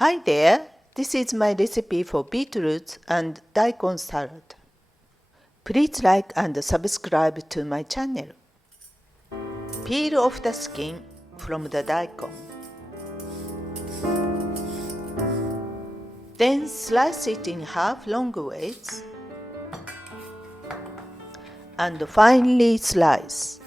Hi there, this is my recipe for beetroot and daikon salad. Please like and subscribe to my channel. Peel off the skin from the daikon. Then slice it in half long ways and finely slice.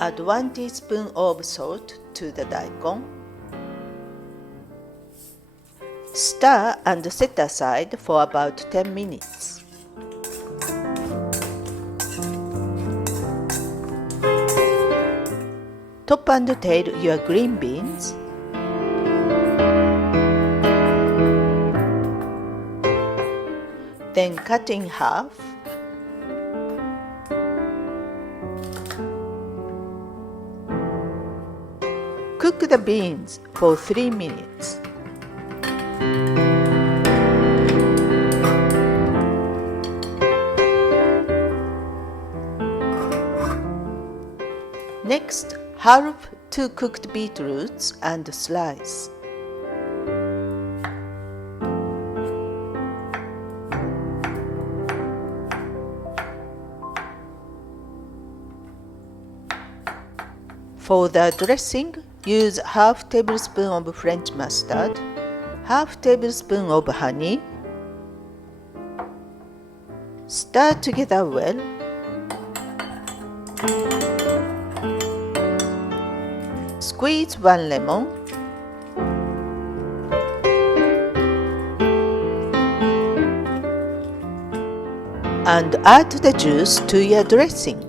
Add 1 teaspoon of salt to the daikon. Stir and set aside for about 10 minutes. Top and tail your green beans. Then cut in half. Cook the beans for 3 minutes. Next, halve 2 cooked beetroots and slice. For the dressing, use half tablespoon of French mustard, half tablespoon of honey. Stir together well. Squeeze 1 lemon. And add the juice to your dressing.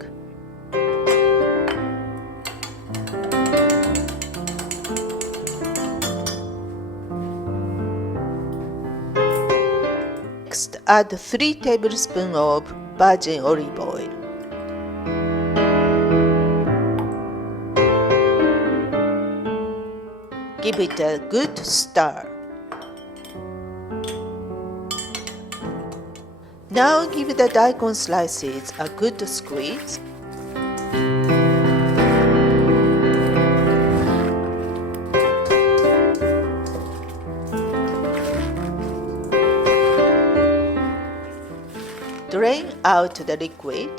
Next, add 3 tablespoons of virgin olive oil. Give it a good stir. Now give the daikon slices a good squeeze. Drain out the liquid.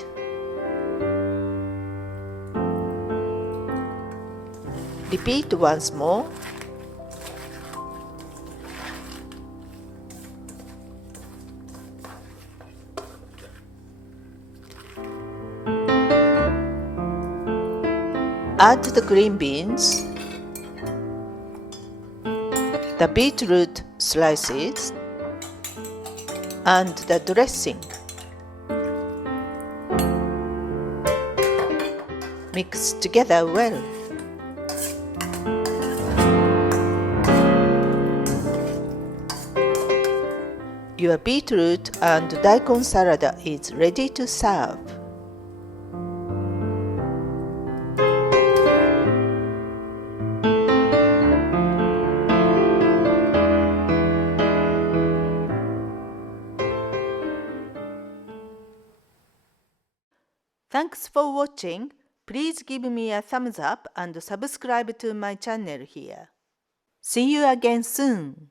Repeat once more. Add the green beans, the beetroot slices, and the dressing. Mix together well. Your beetroot and daikon salad is ready to serve. Thanks for watching. Please give me a thumbs up and subscribe to my channel here. See you again soon.